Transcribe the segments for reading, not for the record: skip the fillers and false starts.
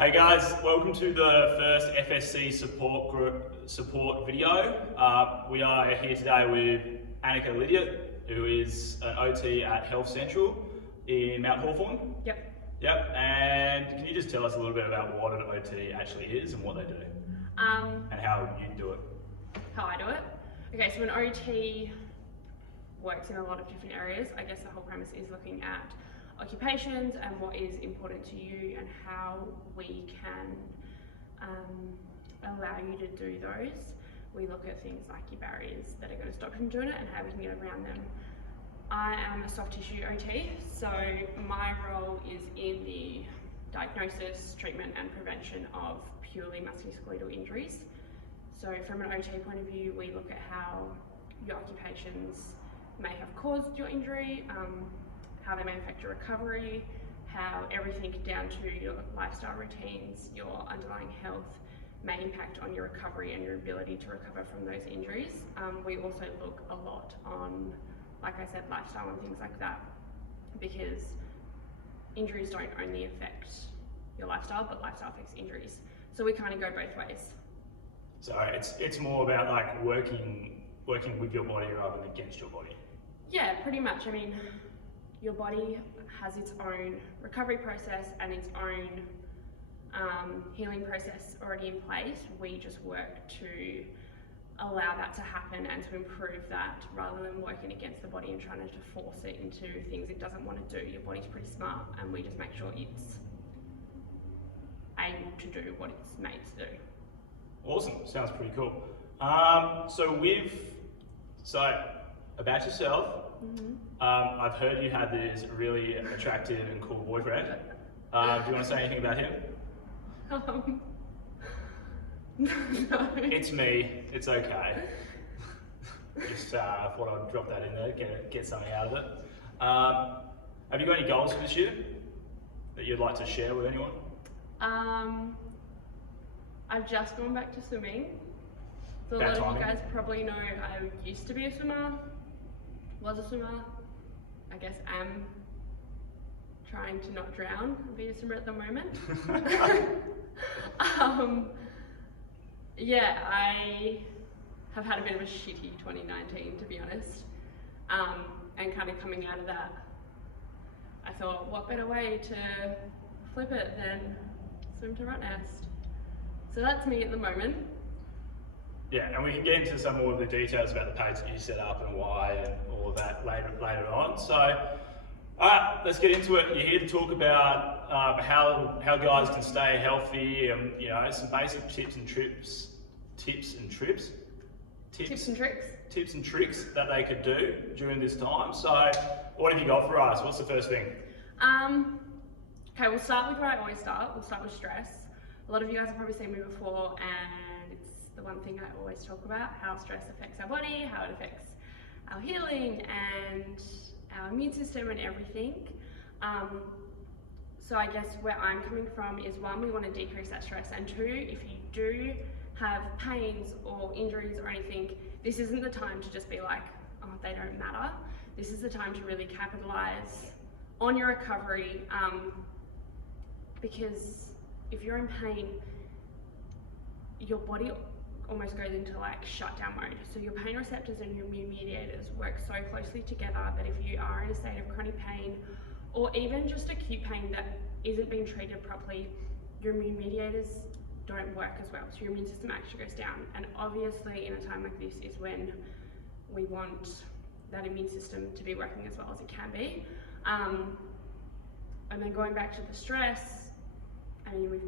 Hey guys, welcome to the first FSC support video. We are here today with Annika Lydiate, who is an OT at Health Central in Mount Hawthorn. Yep, and can you just tell us a little bit about what an OT actually is and what they do? And how you do it? How I do it? Okay, so an OT works in a lot of different areas. I guess the whole premise is looking at occupations and what is important to you and how we can allow you to do those. We look at things like your barriers that are going to stop you from doing it and how we can get around them. I am a soft tissue OT, so my role is in the diagnosis, treatment and prevention of purely musculoskeletal injuries. So from an OT point of view, we look at how your occupations may have caused your injury, how they may affect your recovery, how everything down to your lifestyle routines, your underlying health may impact on your recovery and your ability to recover from those injuries. We also look a lot on, like I said, lifestyle and things like that, because injuries don't only affect your lifestyle, but lifestyle affects injuries. So we kind of go both ways. So it's more about like working with your body rather than against your body. Yeah, pretty much. I mean, your body has its own recovery process and its own healing process already in place. We just work to allow that to happen and to improve that rather than working against the body and trying to force it into things it doesn't want to do. Your body's pretty smart and we just make sure it's able to do what it's made to do. Awesome, sounds pretty cool. So about yourself, I've heard you had this really attractive and cool boyfriend. Do you want to say anything about him? No. It's me, it's okay. Just thought I'd drop that in there, get something out of it. Have you got any goals for this year that you'd like to share with anyone? I've just gone back to swimming. So a lot of you guys probably know I used to be a swimmer, was a swimmer, I guess am trying to not drown and be a swimmer at the moment. Yeah, I have had a bit of a shitty 2019 to be honest, and kind of coming out of that, I thought what better way to flip it than swim to Rottnest. So that's me at the moment. Yeah, and we can get into some more of the details about the page that you set up and why and all of that later on. So, let's get into it. You're here to talk about how guys can stay healthy and some basic tips and tricks that they could do during this time. So, what have you got for us? What's the first thing? Okay, we'll start with where I always start. We'll start with stress. A lot of you guys have probably seen me before, and it's the one thing I always talk about, how stress affects our body, how it affects our healing and our immune system and everything. So I guess where I'm coming from is one, we want to decrease that stress, and two, if you do have pains or injuries or anything, this isn't the time to just be like, oh, they don't matter. This is the time to really capitalize on your recovery, because if you're in pain, your body almost goes into like shutdown mode. So your pain receptors and your immune mediators work so closely together that if you are in a state of chronic pain or even just acute pain that isn't being treated properly, your immune mediators don't work as well. So your immune system actually goes down. And obviously in a time like this is when we want that immune system to be working as well as it can be. And then going back to the stress, I mean,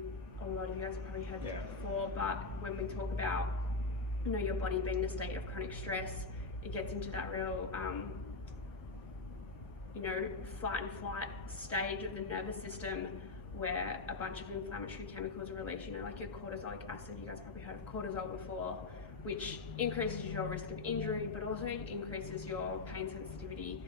a lot of you guys have probably heard this before, but when we talk about your body being in a state of chronic stress, it gets into that real fight and flight stage of the nervous system where a bunch of inflammatory chemicals are released, like your cortisolic acid. You guys probably heard of cortisol before, which increases your risk of injury, but also increases your pain sensitivity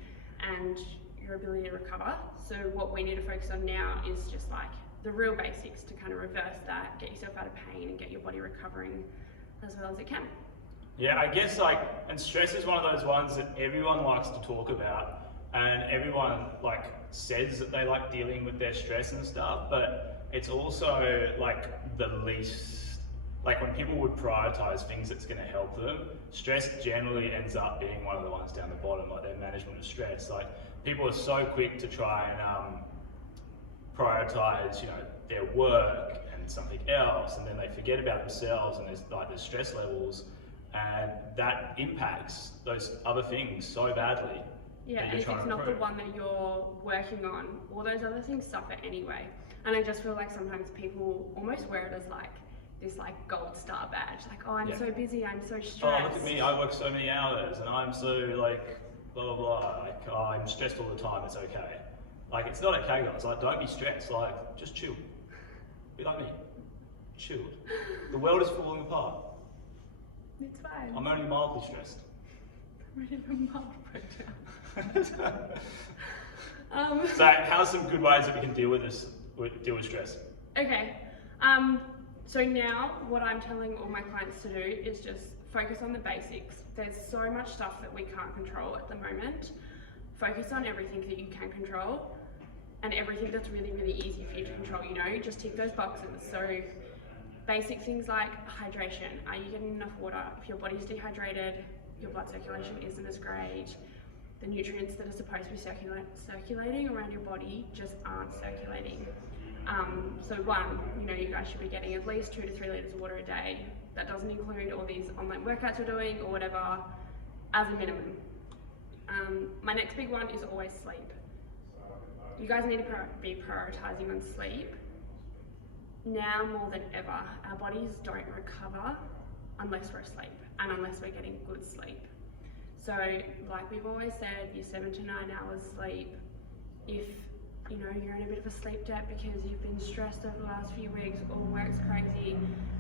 and your ability to recover. So what we need to focus on now is just like the real basics to kind of reverse that, get yourself out of pain and get your body recovering as well as it can. Yeah, I guess and stress is one of those ones that everyone likes to talk about, and everyone says that they like dealing with their stress and stuff, but it's also like the least, like when people would prioritize things that's going to help them, stress generally ends up being one of the ones down the bottom, like their management of stress. Like people are so quick to try and prioritize, you know, their work and something else, and then they forget about themselves, and there's like the stress levels, and that impacts those other things so badly. Yeah, and if it's not the one that you're working on, all those other things suffer anyway. And I just feel like sometimes people almost wear it as like this like gold star badge, like, oh, I'm so busy, I'm so stressed. Oh, look at me, I work so many hours, and I'm so like blah blah blah. Like, oh, I'm stressed all the time. It's okay. Like, it's not okay, guys. Like, don't be stressed. Like, just chill. Be like me. Chill. The world is falling apart. It's fine. I'm only mildly stressed. I'm ready for mild breakdown. So, how's some good ways that we can deal with this? Deal with stress? Okay. So now what I'm telling all my clients to do is just focus on the basics. There's so much stuff that we can't control at the moment. Focus on everything that you can control, and everything that's really, really easy for you to control, you know, just tick those boxes. So basic things like hydration. Are you getting enough water? If your body's dehydrated, your blood circulation isn't as great. The nutrients that are supposed to be circulating around your body just aren't circulating. So one, you know, you guys should be getting at least 2 to 3 litres of water a day. That doesn't include all these online workouts you're doing or whatever, as a minimum. My next big one is always sleep. You guys need to be prioritising on sleep. Now more than ever, our bodies don't recover unless we're asleep and unless we're getting good sleep. So like we've always said, your 7 to 9 hours sleep. If you know you're in a bit of a sleep debt because you've been stressed over the last few weeks or work's crazy,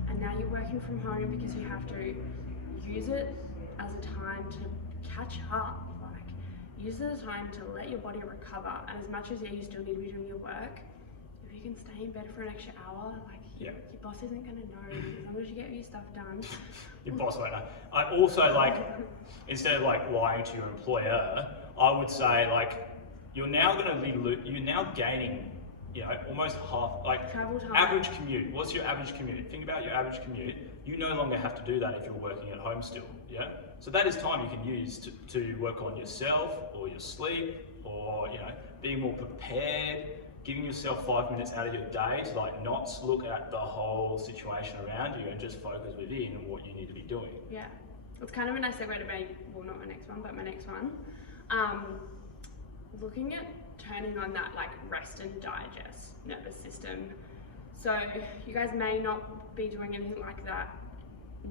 and now you're working from home because you have to, use it as a time to catch up. Like, use it as a time to let your body recover. And as much as you still need to be doing your work, if you can stay in bed for an extra hour, like your boss isn't going to know. As long as you get your stuff done. Your boss won't know. I also, like, instead of like lying to your employer, I would say, like, you're now gaining, you know, almost half, like, travel time. Average commute. What's your average commute? Think about your average commute. You no longer have to do that if you're working at home still, yeah? So that is time you can use to work on yourself or your sleep, or, you know, being more prepared, giving yourself 5 minutes out of your day to like not look at the whole situation around you and just focus within what you need to be doing. Yeah, it's kind of a nice segue to my, well, not my next one, but my next one. Looking at turning on that like rest and digest nervous system. So you guys may not be doing anything like that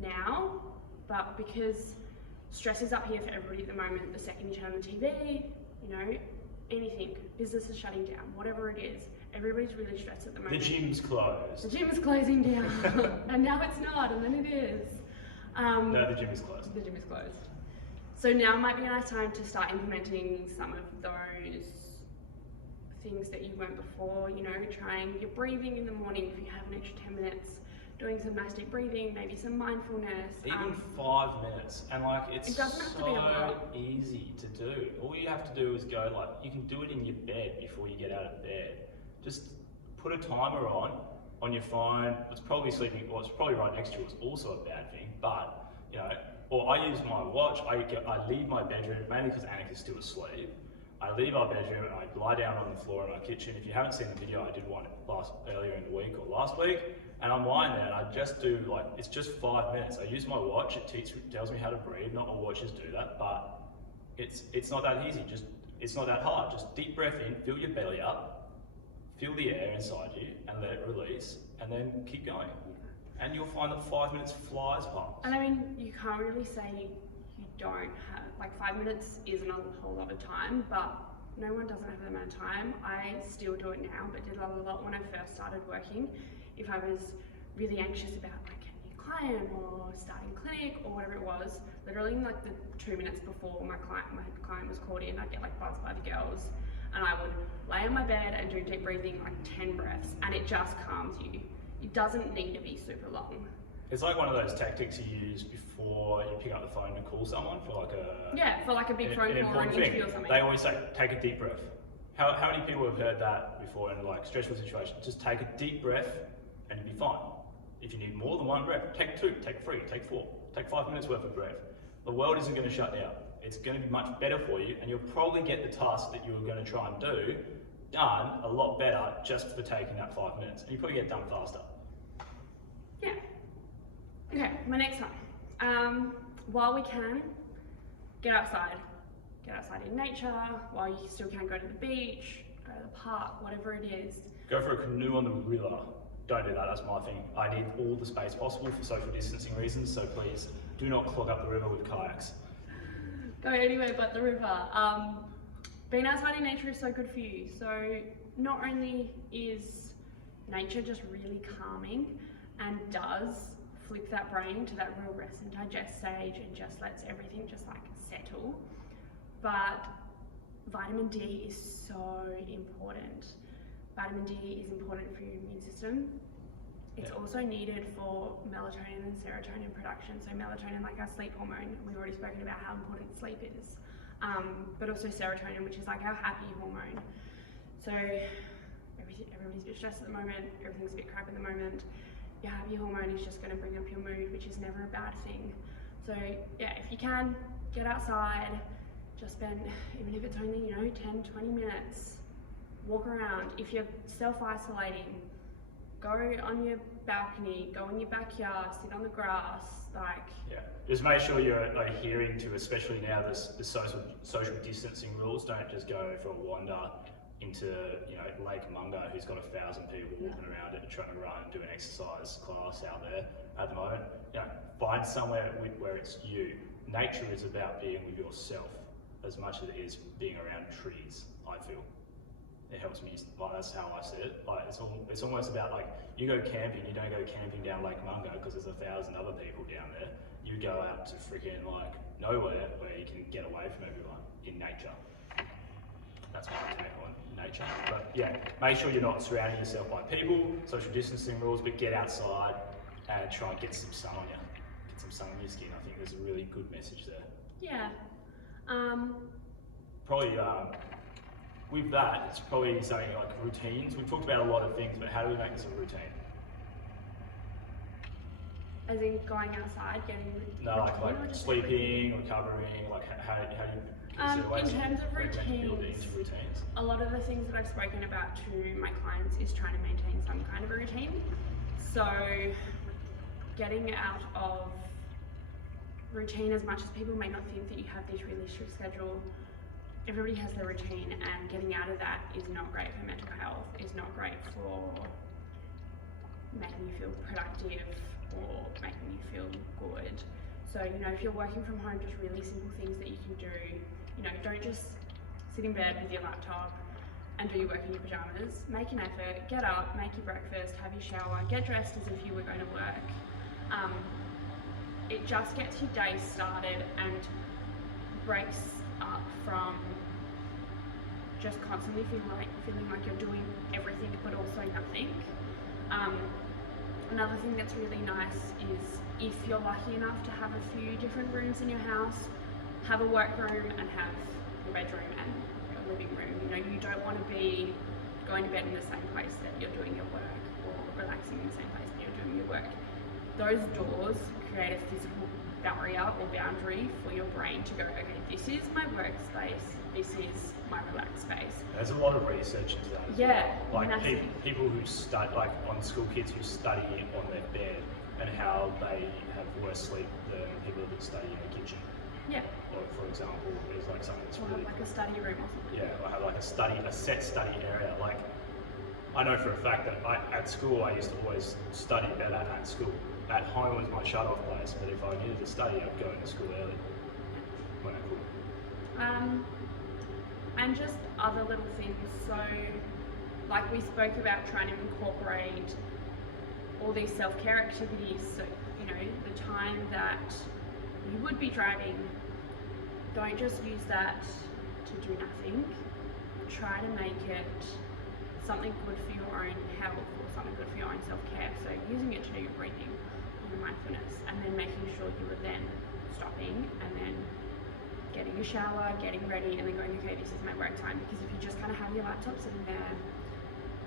now, but because stress is up here for everybody at the moment, the second you turn on the TV, you know, anything, business is shutting down, whatever it is, everybody's really stressed at the moment. The gym's closed. The gym is closing down, and now it's not, and then it is. No, the gym is closed. The gym is closed. So now might be a nice time to start implementing some of those things that you weren't before, you know, trying your breathing in the morning if you have an extra 10 minutes, doing some nice deep breathing, maybe some mindfulness. Even 5 minutes, and like it's it doesn't have to be a lot. Easy to do. All you have to do is go, like, you can do it in your bed before you get out of bed. Just put a timer on your phone. It's probably sleeping, or it's probably right next to you. It's also a bad thing, but you know. Or I use my watch. I leave my bedroom mainly because Annikas is still asleep. I leave our bedroom and I lie down on the floor in our kitchen. If you haven't seen the video, I did one earlier in the week or last week, and I'm lying there and I just do, like, it's just 5 minutes. I use my watch. It tells me how to breathe. Not all watches do that, but it's not that easy. It's not that hard. Just deep breath in, fill your belly up, feel the air inside you, and let it release, and then keep going. And you'll find that 5 minutes flies past. And I mean, you can't really say you don't have, like 5 minutes isn't a whole lot of time, but no one doesn't have that amount of time. I still do it now, but did a lot when I first started working. If I was really anxious about like a new client or starting clinic or whatever it was, literally in like the 2 minutes before my client was called in, I'd get like buzzed by the girls, and I would lay on my bed and do deep breathing, like 10 breaths, and it just calms you. It doesn't need to be super long. It's like one of those tactics you use before you pick up the phone to call someone for like a big phone call or an interview or something. They always say, take a deep breath. How many people have heard that before in like stressful situations? Just take a deep breath and you'll be fine. If you need more than one breath, take 2, take 3, take 4, take 5 minutes worth of breath. The world isn't going to shut down. It's going to be much better for you, and you'll probably get the task that you were going to try and do done a lot better just for taking that 5 minutes, and you probably get done faster. Yeah. Okay, my next one. While we can, get outside. Get outside in nature, while you still can go to the beach, go to the park, whatever it is. Go for a canoe on the river. Don't do that, that's my thing. I need all the space possible for social distancing reasons, so please do not clog up the river with kayaks. Go anywhere but the river. Being outside in nature is so good for you. So not only is nature just really calming and does flip that brain to that real rest and digest stage and just lets everything just like settle, but vitamin D is so important. Vitamin D is important for your immune system. It's also needed for melatonin and serotonin production. So melatonin, like our sleep hormone, we've already spoken about how important sleep is. But also serotonin, which is like our happy hormone. So everybody's a bit stressed at the moment, everything's a bit crap at the moment. Your happy hormone is just going to bring up your mood, which is never a bad thing. So yeah, if you can, get outside, just spend, even if it's only, 10, 20 minutes, walk around. If you're self-isolating, go on your balcony, go in your backyard, sit on the grass, just make sure you're adhering to, especially now, the social distancing rules. Don't just go for a wander into Lake Mungo, who's got 1,000 people walking around it and trying to run and do an exercise class out there at the moment. Find somewhere where it's you. Nature is about being with yourself as much as it is being around trees, I feel. It helps me, that's how I see it. It's almost about you go camping, you don't go camping down Lake Mungo because there's 1,000 other people down there. You go out to freaking nowhere where you can get away from everyone in nature. That's my take on nature. But yeah, make sure you're not surrounding yourself by people, social distancing rules, but get outside and try and get some sun on you. Get some sun on your skin. I think there's a really good message there. Yeah. Probably, with that, it's probably something like routines. We've talked about a lot of things, but how do we make this a routine? As in going outside, getting... No, like sleeping, recovering, how do you... in terms of routines, a lot of the things that I've spoken about to my clients is trying to maintain some kind of a routine. So getting out of routine, as much as people may not think that you have this really strict schedule, everybody has their routine, and getting out of that is not great for mental health, is not great for making you feel productive or making you feel good. So, if you're working from home, just really simple things that you can do. Don't just sit in bed with your laptop and do your work in your pajamas. Make an effort, get up, make your breakfast, have your shower, get dressed as if you were going to work. It just gets your day started and breaks up from just constantly feeling like you're doing everything but also nothing. Another thing that's really nice is if you're lucky enough to have a few different rooms in your house, have a work room and have your bedroom and your living room. You don't want to be going to bed in the same place that you're doing your work, or relaxing in the same place that you're doing your work. Those doors create a physical barrier or boundary for your brain to go, okay, this is my workspace, this is my relaxed space. There's a lot of research into that. Yeah. People who study, on school kids who study on their bed, and how they have worse sleep than people that study in the kitchen. Yeah. Or for example, there's something that's really... Have a study room or something. Yeah, I have a set study area. I know for a fact that at school I used to always study better at school. At home was my shut-off place, but if I needed to study, I'd go into school early when I could. And just other little things. So, we spoke about trying to incorporate all these self-care activities. So, the time that you would be driving, don't just use that to do nothing. Try to make it something good for your own health or something good for your own self-care. So using it to do your breathing, your mindfulness, and then making sure you are then stopping and then getting a shower, getting ready, and then going, okay, this is my work time. Because if you just kind of have your laptop sitting there,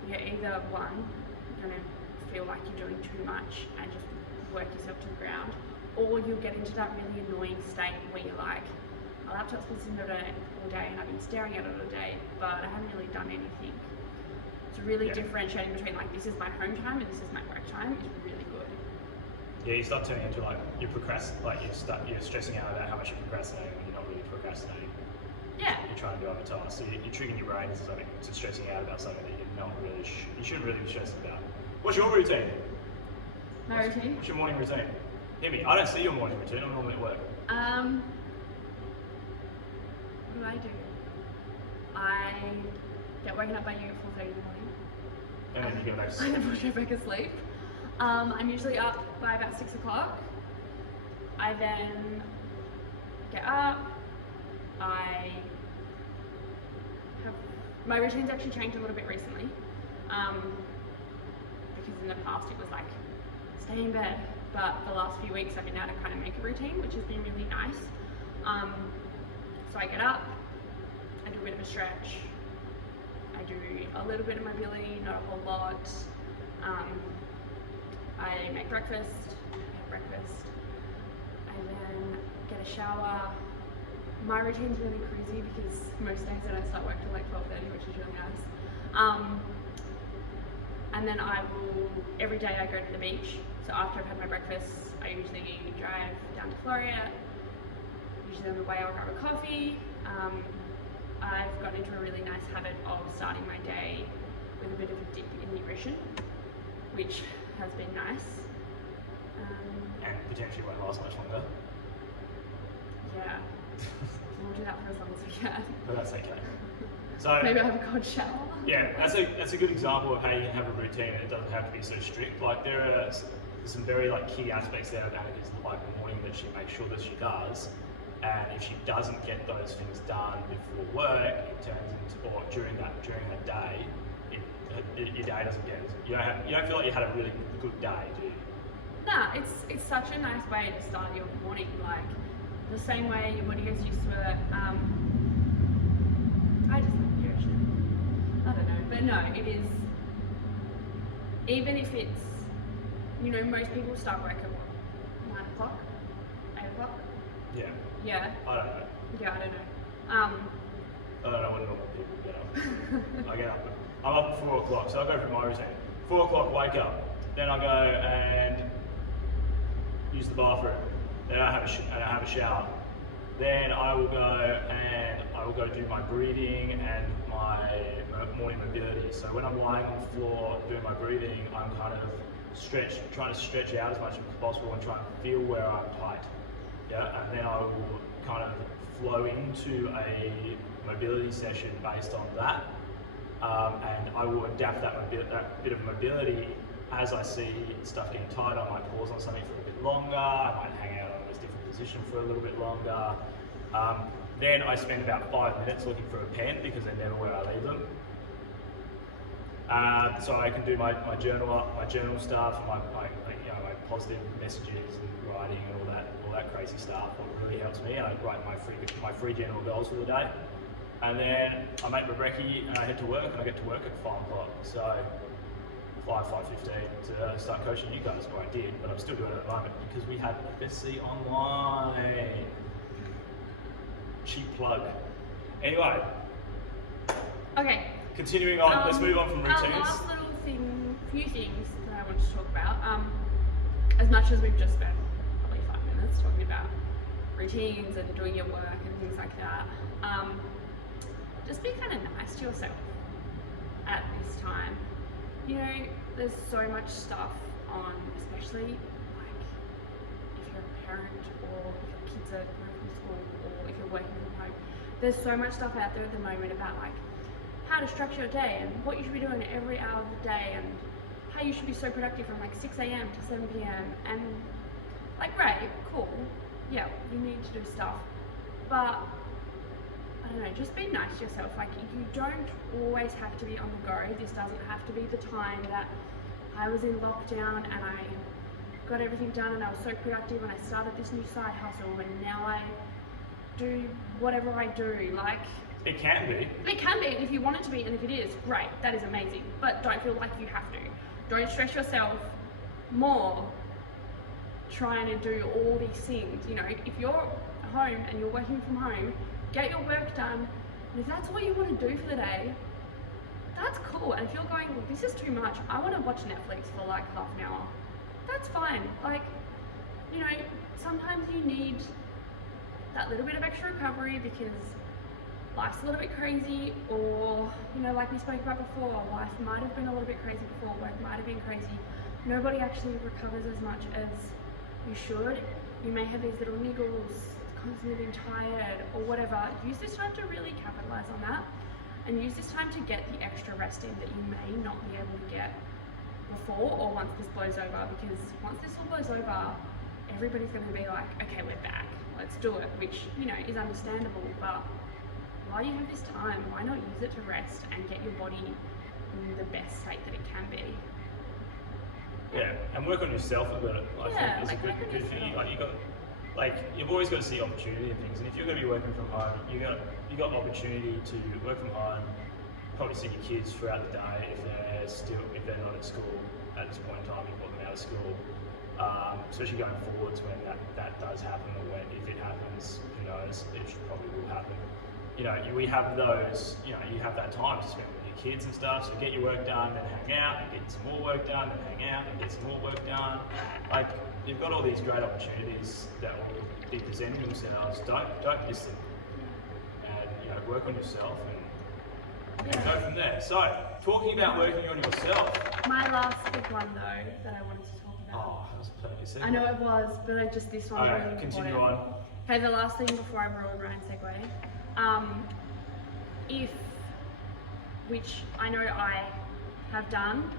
you're either one, gonna feel like you're doing too much and just work yourself to the ground, or you'll get into that really annoying state where you're like, my laptop's been sitting all day and I've been staring at it all day, but I haven't really done anything. It's really differentiating between like, this is my home time and this is my work time is really good. Yeah, you start turning into like, you're stressing out about how much you're procrastinating when you're not really procrastinating. Yeah. You're trying to do other tasks, so you're tricking your brain into stressing out about something that you're not really, you shouldn't really be stressing about. What's your routine? My routine? What's your morning routine? Hit me. I don't see your morning routine. I'm normally at work. What do? I get woken up by you at 4:30 in the morning. And then you go back to I sleep. then push back asleep. I'm usually up by about 6 o'clock. I then get up. My routine's actually changed a little bit recently. Because in the past it was like, stay in bed. But the last few weeks I've been able to kind of make a routine, which has been really nice. So I get up, I do a bit of a stretch, I do a little bit of mobility, not a whole lot. I make breakfast, I then get a shower. My routine's really crazy because most days I don't start work till like 12:30, which is really nice. And then every day I go to the beach. So after I've had my breakfast, I usually drive down to Florida. Usually on the way I'll grab a coffee. I've got into a really nice habit of starting my day with a bit of a dip in nutrition, which has been nice. And potentially won't last much longer. Yeah, we'll do that for as long as we can. But that's okay. So maybe I'll have a cold shower. Yeah, that's a good example of how you can have a routine and it doesn't have to be so strict. Like there are some very like key aspects there of Annika's like morning that she makes sure that she does. And if she doesn't get those things done before work, it turns into, or during that day, your day doesn't get. You don't feel like you had a really good day, do you? Nah, it's such a nice way to start your morning. Like the same way your body gets used to it. I just like the ocean. I don't know, but no, it is. Even if it's, most people start work at what, 9 o'clock, 8 o'clock. Yeah. Yeah. I don't know. Yeah, I don't know. I don't know what normal people get up. I get up. I'm up at 4 o'clock, so I'll go through my routine. 4 o'clock, wake up. Then I go and use the bathroom. Then I have a shower. Then I will go do my breathing and my morning mobility. So when I'm lying on the floor doing my breathing, I'm kind of trying to stretch out as much as possible and try and feel where I'm tight. Yeah, and then I will kind of flow into a mobility session based on that. And I will adapt that bit of mobility as I see stuff getting tight. I might pause on something for a bit longer. I might hang out on this different position for a little bit longer. Then I spend about 5 minutes looking for a pen because they're never where I leave them. So I can do my journal stuff, my positive messages and writing and all that crazy stuff. What really helps me, and I write my free general goals for the day. And then I make my brekkie and I head to work, and I get to work at 5 o'clock. So 5:15 to start coaching you guys, or I did, but I'm still doing it at the moment because we have FSC online. Cheap plug. Anyway. Okay. Continuing on, let's move on from routines. Last few things that I want to talk about. As much as we've just spent probably 5 minutes talking about routines and doing your work and things like that, just be kind of nice to yourself at this time. There's so much stuff on, especially like if you're a parent or if your kids are going from school or if you're working from home. There's so much stuff out there at the moment about like how to structure your day and what you should be doing every hour of the day and how you should be so productive from like 6 a.m. to 7 p.m. And like, great, cool, yeah, you need to do stuff, but I don't know, just be nice to yourself. Like, you don't always have to be on the go. This doesn't have to be the time that I was in lockdown and I got everything done and I was so productive and I started this new side hustle and now I do whatever I do. Like, It can be. it can be if you want it to be, and if it is, great, that is amazing. But don't feel like you have to. Don't stress yourself more trying to do all these things. You know, if you're home and you're working from home, get your work done. And if that's all you want to do for the day, that's cool. And if you're going, well, this is too much, I want to watch Netflix for like half an hour, that's fine. Like, you know, sometimes you need that little bit of extra recovery because life's a little bit crazy, or, you know, like we spoke about before, life might have been a little bit crazy before, work might have been crazy. Nobody actually recovers as much as you should. You may have these little niggles, constantly being tired or whatever. Use this time to really capitalize on that, and use this time to get the extra rest in that you may not be able to get before or once this blows over, because once this all blows over, everybody's going to be like, okay, we're back, let's do it, which, you know, is understandable. But while you have this time, why not use it to rest and get your body in the best state that it can be? Yeah, and work on yourself a bit. I Yeah, think like, is a good thing. yourself. You've always got to see opportunity in things, and if you're going to be working from home, you got opportunity to work from home. Probably see your kids throughout the day if they're not at school at this point in time. You've got them out of school, especially going forwards when that does happen, or when if it happens, who knows? It probably will happen. You know, we have those. You know, you have that time to spend with your kids and stuff. So get your work done, then hang out, and get some more work done, then hang out, and get some more work done. Like, you've got all these great opportunities that will be presenting themselves. Don't miss them, and, you know, work on yourself and go from there. So, talking about working on yourself. My last big one though that I wanted to talk about. Oh, that was a perfect segue. I know it was, but this one's really important. Continue on. Okay, the last thing before I roll around segue. Which I know I have done,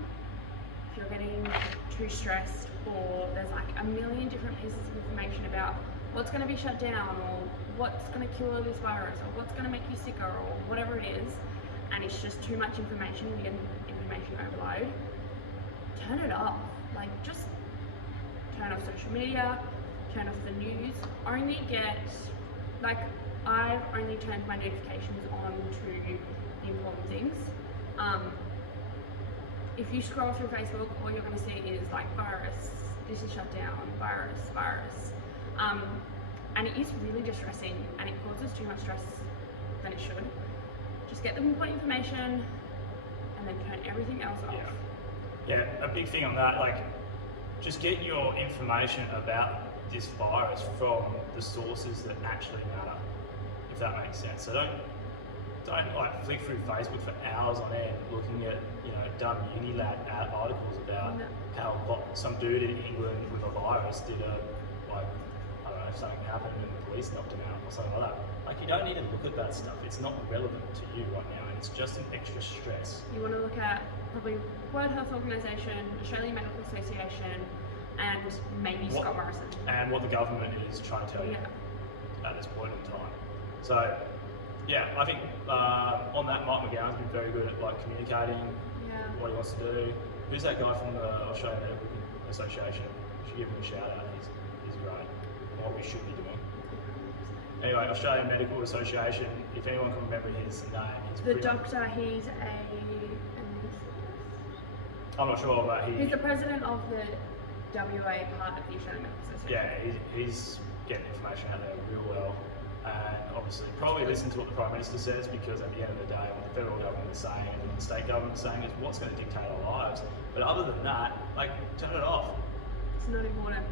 if you're getting too stressed, or there's like a million different pieces of information about what's going to be shut down, or what's going to cure this virus, or what's going to make you sicker, or whatever it is, and it's just too much information, you get information overload, turn it off. Like, just turn off social media, turn off the news, only get, like, I've only turned my notifications on to the important things. If you scroll through Facebook, all you're going to see is like virus, this is shut down, virus. And it is really distressing, and it causes too much stress than it should. Just get the important information and then turn everything else off. Yeah, a big thing on that, like, just get your information about this virus from the sources that actually matter, if that makes sense. So don't like flick through Facebook for hours on end looking at, you know, dumb Unilab articles about how some dude in England with a virus did I don't know, if something happened and the police knocked him out or something like that. Like, you don't need to look at that stuff. It's not relevant to you right now, and it's just an extra stress. You want to look at probably World Health Organization, Australian Medical Association, and maybe Scott Morrison. And what the government is trying to tell you at this point in time. So, yeah, I think on that, Mark McGowan's been very good at like communicating what he wants to do. Who's that guy from the Australian Medical Association? Should give him a shout out. He's great. What we should be doing. Anyway, Australian Medical Association. If anyone can remember his name, the doctor. He's I'm not sure, but he's the president of the WA part of the Australian Medical Association. Yeah, he's getting information out there real well. And obviously probably listen to what the Prime Minister says, because at the end of the day what the federal government is saying and what the state government is saying is what's going to dictate our lives. But other than that, like, turn it off. It's not important.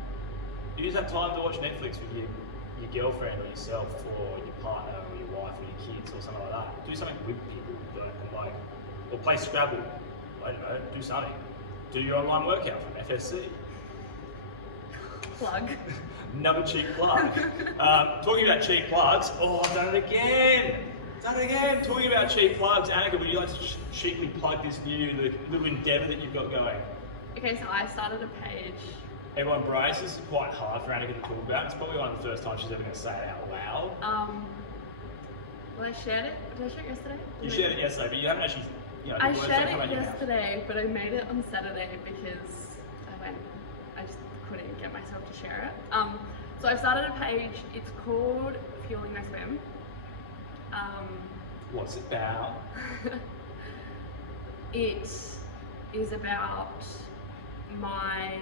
You just have time to watch Netflix with your girlfriend or yourself or your partner or your wife or your kids or something like that. Do something with people, or play Scrabble. I don't know, do something. Do your online workout from FSC. Plug. Another cheap plug. Talking about cheap plugs, I've done it again! Talking about cheap plugs, Annika, would you like to cheaply plug this new little endeavour that you've got going? Okay, so I started a page. Everyone brace, this is quite hard for Annika to talk about. It's probably one of the first times she's ever going to say it out loud. Well, I shared it. Did I share it yesterday? You shared it yesterday, but you haven't actually, I shared it yesterday, but I made it on Saturday because I just couldn't get myself to share it. So I've started a page. It's called Fueling My Swim. What's it about? It is about my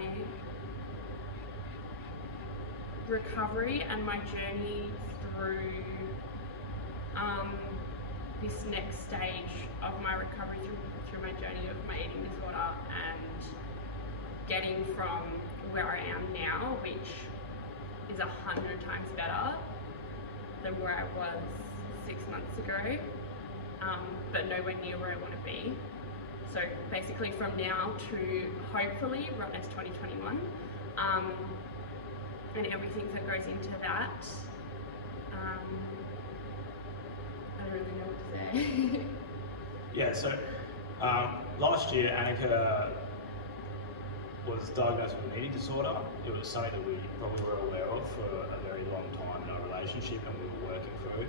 recovery and my journey through this next stage of my recovery through my journey of my eating disorder, and getting from where I am now, which is 100 times better than where I was 6 months ago, but nowhere near where I want to be. So basically from now to hopefully Rottnest 2021, and everything that goes into that. I don't really know what to say. Yeah, so last year Annika was diagnosed with an eating disorder. It was something that we probably were aware of for a very long time in our relationship, and we were working through.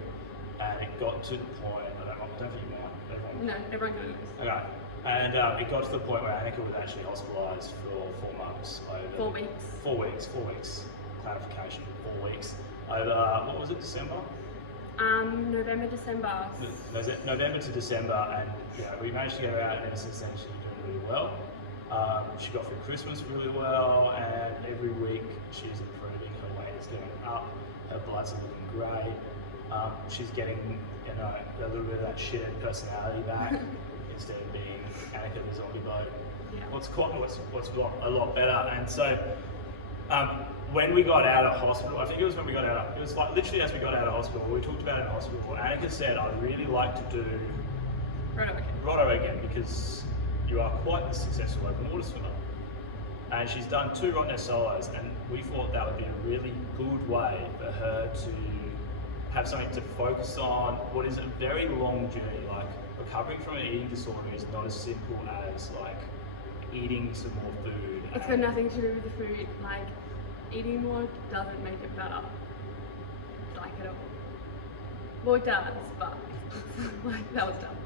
And it got to the point, I don't think you mind. No, everyone knows. Okay. And it got to the point where Annika was actually hospitalised for 4 months. Over 4 weeks. 4 weeks. 4 weeks. Clarification. 4 weeks. Over, what was it, December? November, December. November to December, and we managed to get her out, and ever since then she's doing really well. She got through Christmas really well, and every week she's improving. Her weight is going up. Her bloods are looking great. She's getting a little bit of that shithead personality back instead of being Annika the zombie boat. Yeah. What's a lot better. And so when we got out of hospital, I think it was when we got out. It was like literally as we got out of hospital. We talked about it in hospital. Annika said, "I'd really like to do Roto again because you are quite the successful open water swimmer." And she's done 2 Rottnest solos, and we thought that would be a really good way for her to have something to focus on what is a very long journey. Like, recovering from an eating disorder is not as simple as like eating some more food. It's got nothing to do with the food. Like, eating more doesn't make it better, like at all. Well, it does, but like, that was dumb.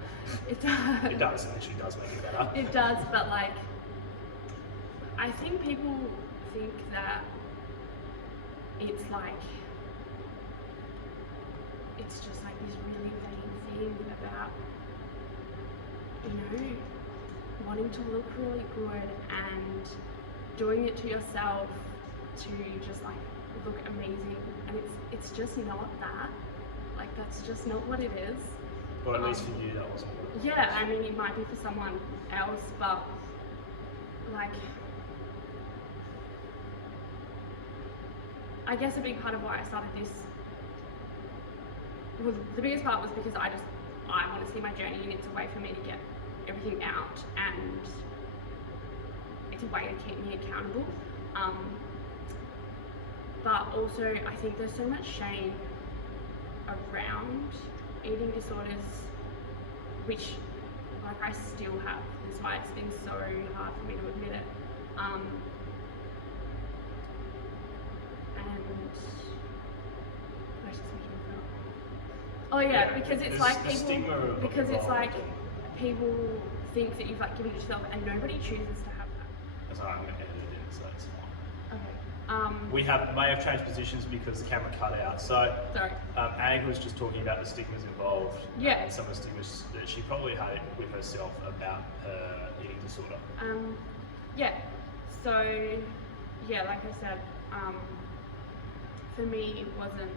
It does. It does. It actually does make it better. It does, but like, I think people think that it's like, it's just like this really vain thing about, wanting to look really good and doing it to yourself to just like look amazing, and it's just not that. Like, that's just not what it is. Or at least for you, that wasn't what it was. Yeah, I mean, it might be for someone else, but like, I guess a big part of why I started this was, the biggest part was because I want to see my journey, and it's a way for me to get everything out, and it's a way to keep me accountable. But also, I think there's so much shame around eating disorders, which like I still have. That's why it's been so hard for me to admit it. And I just think oh yeah, because it's like people, because it's like people think that you've like given it yourself, and nobody chooses to have that. That's alright, I'm going to edit it in, so it's fine. Okay. We may have changed positions because the camera cut out. So Sorry. Annika was just talking about the stigmas involved. Yeah. And some of the stigmas that she probably had with herself about her eating disorder. Yeah. So yeah, like I said, for me it wasn't,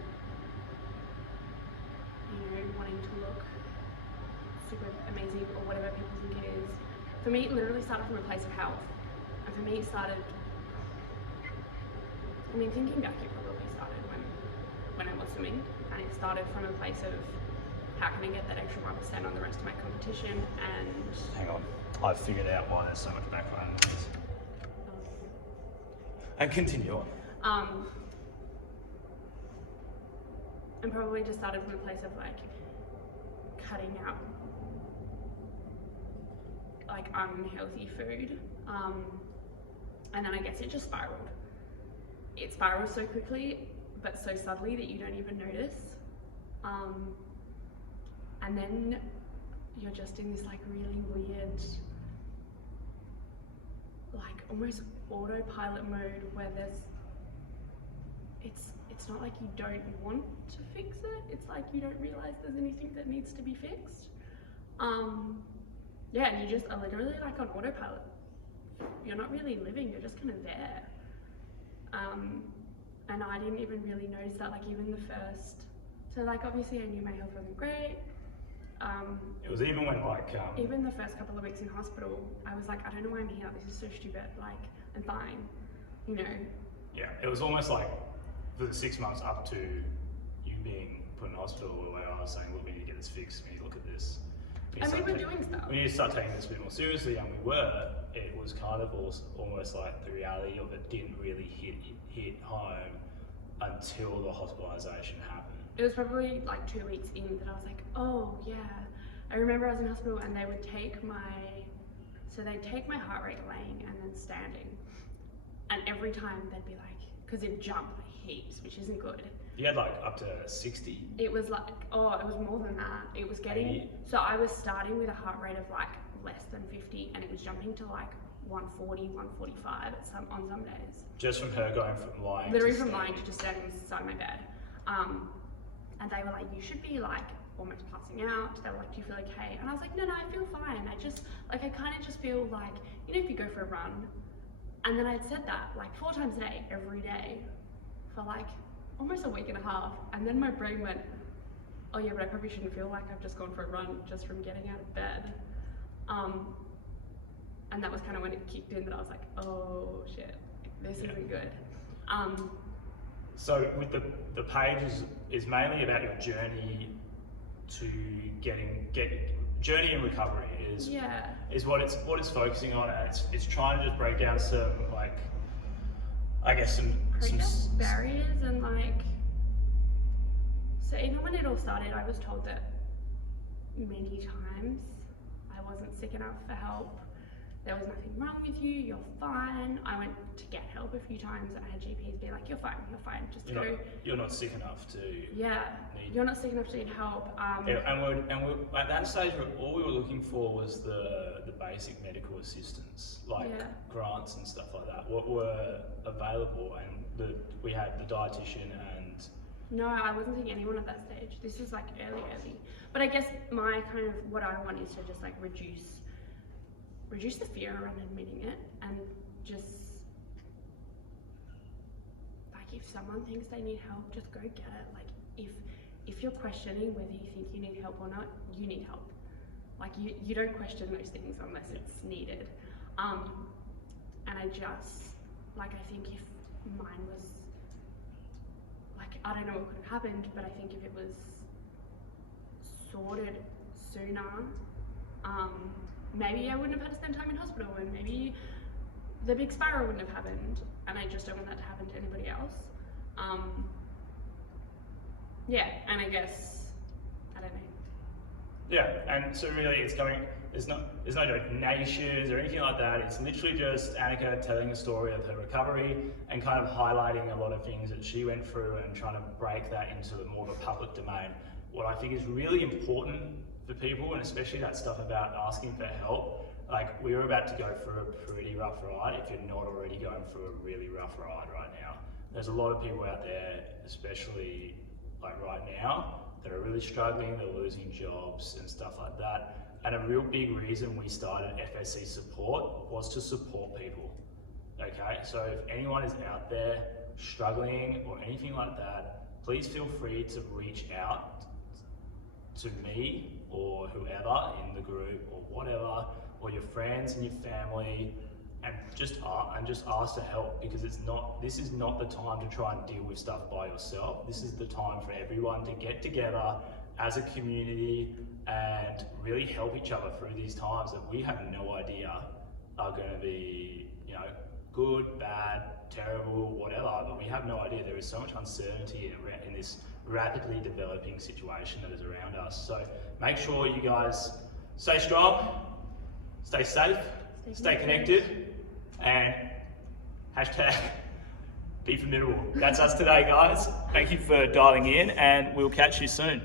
wanting to look super amazing or whatever people think it is. For me, it literally started from a place of health. And for me, it started, thinking back, it probably started when I was swimming, and it started from a place of how can I get that extra 1% on the rest of my competition, and... Hang on, I've figured out why there's so much background noise. And continue on. And probably just started from a place of like cutting out like unhealthy food, and then I guess it just spiraled. It spirals so quickly but so subtly that you don't even notice, and then you're just in this like really weird, like almost autopilot mode where it's it's not like you don't want to fix it, it's like you don't realise there's anything that needs to be fixed. Yeah, and you just are literally like on autopilot. You're not really living, you're just kind of there. And I didn't even really notice that, like even the first, so like obviously I knew my health wasn't great. It was even when like... even the first couple of weeks in hospital, I was like, I don't know why I'm here, this is so stupid, like, I'm fine, you know. Yeah, it was almost like for the 6 months up to you being put in hospital, where I was saying, look, we need to get this fixed, we need to look at this. And we were doing stuff. We need to start taking this a bit more seriously, and we were. It was kind of almost like the reality of it didn't really hit home until the hospitalisation happened. It was probably like 2 weeks in that I was like, oh yeah. I remember I was in hospital and they would take they'd take my heart rate laying and then standing. And every time they'd be like, because it jumped like heaps, which isn't good. You had like up to 60? It was like, oh, it was more than that. It was getting, 80? So I was starting with a heart rate of like less than 50 and it was jumping to like 140, 145 on some days. Just from her going from lying literally to from standing. lying to just standing beside my bed. And they were like, you should be like almost passing out. They were like, do you feel okay? And I was like, no, I feel fine. I kind of just feel like, you know, if you go for a run, and then I'd said that like 4 times a day, every day, for like almost a week and a half. And then my brain went, oh yeah, but I probably shouldn't feel like I've just gone for a run just from getting out of bed. And that was kind of when it kicked in that I was like, oh shit, this isn't good. So with the page is mainly about your journey to journey and recovery is what it's focusing on, and it's trying to just break down some like, I guess some barriers and like, so even when it all started, I was told that many times I wasn't sick enough for help. There was nothing wrong with you, you're fine. I went to get help a few times and I had GPs be like, you're fine, just go. You're not sick enough to you're not sick enough to need help. And we're at that stage, all we were looking for was the basic medical assistance, like grants and stuff like that. What were available, and we had the dietitian and... No, I wasn't seeing anyone at that stage. This was like early. But I guess my kind of, what I want is to just like reduce the fear around admitting it, and just like if someone thinks they need help, just go get it. Like if you're questioning whether you think you need help or not, you need help. Like you don't question those things unless it's needed. And I just, like, I think if mine was, like, I don't know what could have happened, but I think if it was sorted sooner, maybe I wouldn't have had to spend time in hospital, and maybe the big spiral wouldn't have happened, and I just don't want that to happen to anybody else. Yeah, and I guess, I don't know. Yeah, and so really it's coming, there's no donations or anything like that. It's literally just Annika telling the story of her recovery and kind of highlighting a lot of things that she went through and trying to break that into more of a public domain. What I think is really important for people, and especially that stuff about asking for help, like we're about to go through a pretty rough ride if you're not already going through a really rough ride right now. There's a lot of people out there, especially like right now, that are really struggling, they're losing jobs and stuff like that. And a real big reason we started FSC Support was to support people, okay? So if anyone is out there struggling or anything like that, please feel free to reach out to me or whoever in the group or whatever, or your friends and your family, and just ask to help, because this is not the time to try and deal with stuff by yourself. This is the time for everyone to get together as a community and really help each other through these times that we have no idea are going to be, you know, good, bad, terrible, whatever, but we have no idea. There is so much uncertainty in this rapidly developing situation that is around us. So make sure you guys stay strong, stay safe, stay connected, and hashtag be formidable. That's us today, guys. Thank you for dialing in, and we'll catch you soon.